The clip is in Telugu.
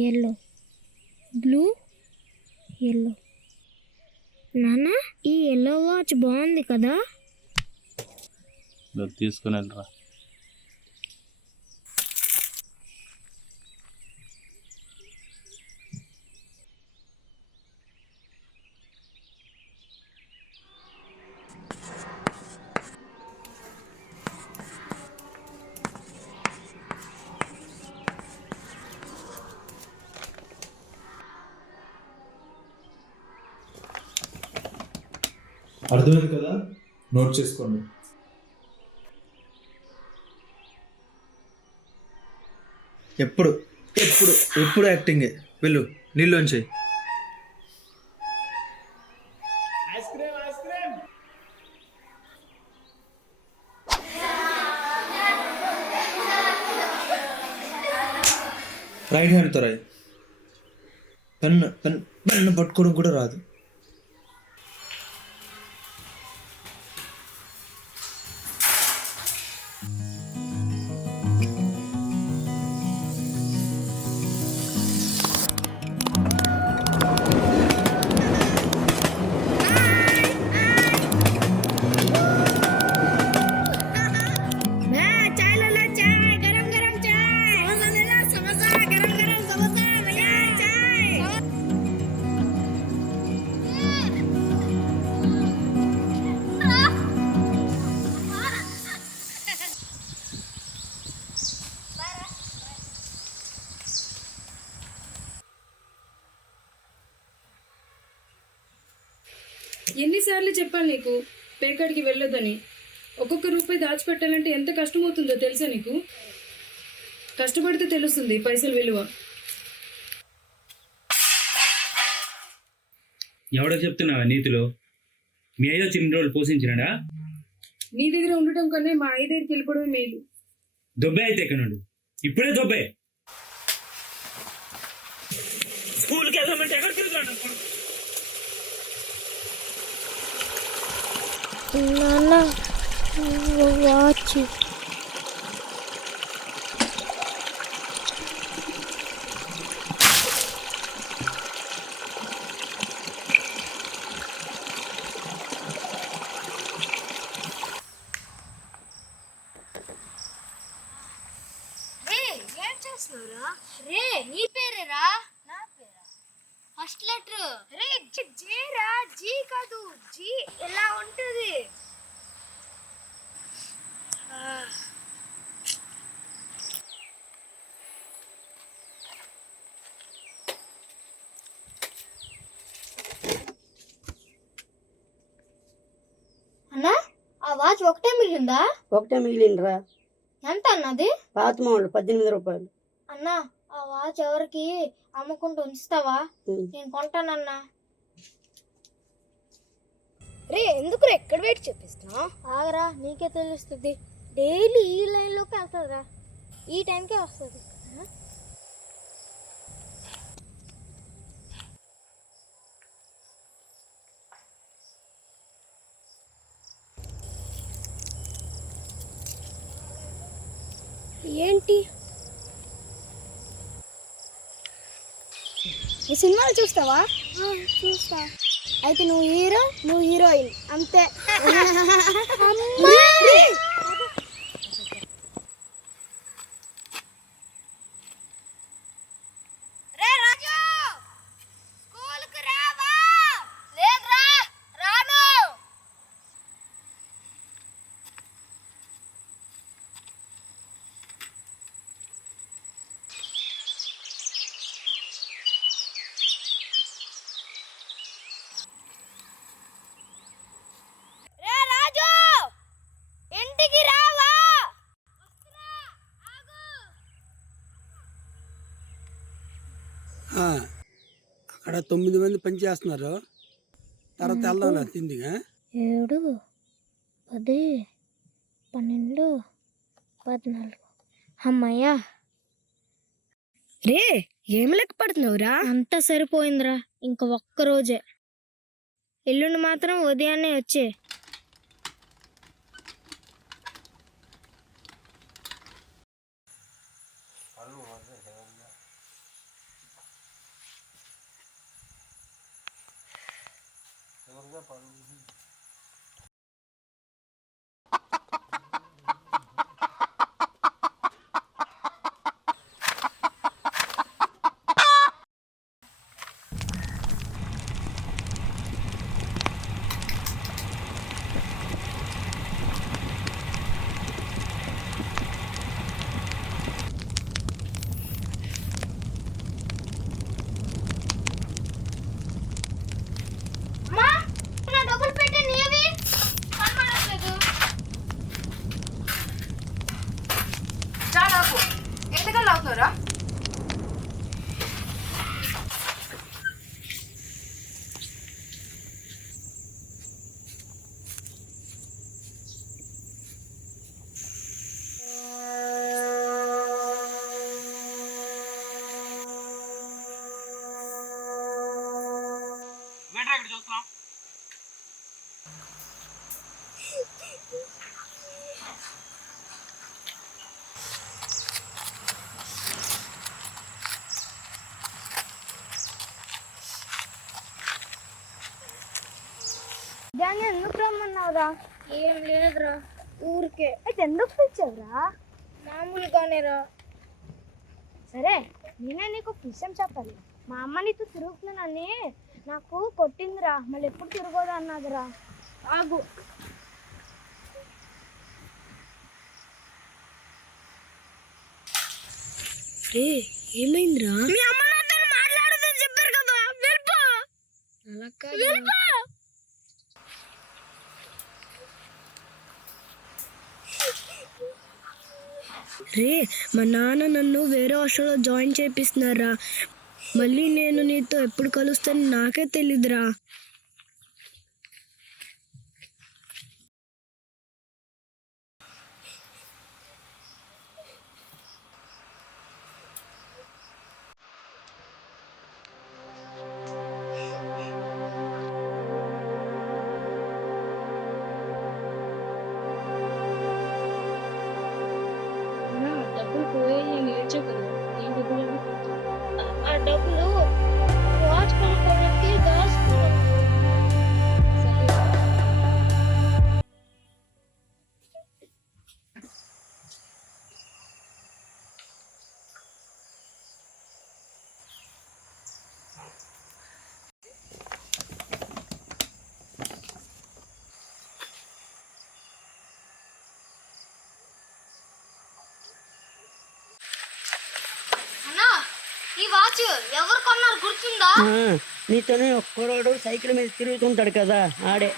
Yellow, blue, yellow. నాన్న, ఈ ఎల్లో వాచ్ బాగుంది కదా? తీసుకుని వెళ్ళరా. అర్థమైంది కదా, నోట్ చేసుకోండి. ఎప్పుడు ఎప్పుడు ఎప్పుడు యాక్టింగే. వెళ్ళు నీళ్ళోంచి. రైట్ హ్యాండ్తో రాయి. పెన్ను పట్టుకోవడం కూడా రాదు. ఎన్నిసార్లు చెప్పాలి నీకు పేకాడికి వెళ్ళొద్దని? ఒక్కొక్క రూపాయి దాచిపెట్టాలంటే ఎంత కష్టమవుతుందో తెలుసా నీకు? కష్టపడితే తెలుస్తుంది పైసలు విలువ. ఎవడో చెప్తున్నావా నీతిలో? మీ ఐదో చిన్న రోజులు పోషించినాడా? నీ దగ్గర ఉండటం కన్నా మా అయ్య దగ్గరికి వెళ్ళిపోవడమే మేలు. దొబ్బే అయితే ఎక్కడ నుండి ఇప్పుడే దొబ్బే. స్కూల్కి వెళ్దామంటే ఎక్కడికి వెళ్తాను? నాన్న, వాచ్. ఏం చేస్తున్నావురా? రే నీ పేరేరా? నా పేరా? ఫస్ట్ లెటర్ రే జేరా. జీ కాదు, జీ ఎలా ఉంటుంది? అన్నా, ఆ వాచ్ ఒకటే మిగిలిందా? ఒకటే మిగిలిందిరా. ఎంత అన్నది? పాత మామూలు 18 రూపాయలు. అన్నా, ఆ వాచ్ ఎవరికి అమ్ముకుంటూ ఉంచుతావా? నేను కొంటానన్నా. రే ఎందుకు ఎక్కడ వెయిట్ చెప్పిస్తున్నావు? ఆగరా, నీకే తెలుస్తుంది. డైలీ ఈ లైన్లోకి వెళ్తుందిరా, ఈ టైంకే వస్తుంది. ఏంటి ఈ సినిమాలు చూస్తావా? చూస్తా. అయితే నువ్వు హీరో, నువ్వు హీరోయిన్ అంతే. అక్కడ 9 మంది పని చేస్తున్నారు. తర్వాత వెళ్దాం తిండిగా. 7, 10, 12, 14. అమ్మయ్యా. రే ఏం లెక్క పడుతున్నావురా? అంతా సరిపోయిందిరా, ఇంక ఒక్కరోజే. ఎల్లుండి మాత్రం ఉదయాన్నే వచ్చే. అమ్మా, నా డబ్బులు పెట్టి నీవి కనబడట్లేదు. చాలా ఎంతకల్లా అవుతున్నారా? దాన్ని ఎందుకు రమ్మన్నావురా? ఏం లేదురా, ఊరికే. అయితే ఎందుకు పిలిచావురా? మామూలుగానేరా. సరే, నేనే నీకు ఒక విషయం చెప్పాలి. మా అమ్మ నీతో తిరుగుతున్నానని నాకు కొట్టిందిరా. మళ్ళీ ఎప్పుడు తిరగదు అన్నదిరా. ఆగు. ఏమైందిరా? మీ అమ్మ నాతో మాట్లాడదని చెప్పారు కదా, వెళ్ళిపో. అలా కాదు. వెళ్ళిపో. రే, మా నాన్న నన్ను వేరే హాస్టల్లో జాయిన్ చేపిస్తున్నారా. మళ్ళీ నేను నీతో ఎప్పుడు కలుస్తాను నాకే తెలీదురా. డబ్బులు పోయాయి అని ఏడ్చే కదా, ఏం డబ్బులు? ఆ డబ్బులు వాచ్ కొనుక్కోవడానికి దాచుకున్నాను. అన్నా, ఈ వాచ్ ఎవరు కొన్నారు గుర్తుందా? నీతోనే ఒక్కరోడు సైకిల్ మీద తిరుగుతుంటాడు కదా ఆడే.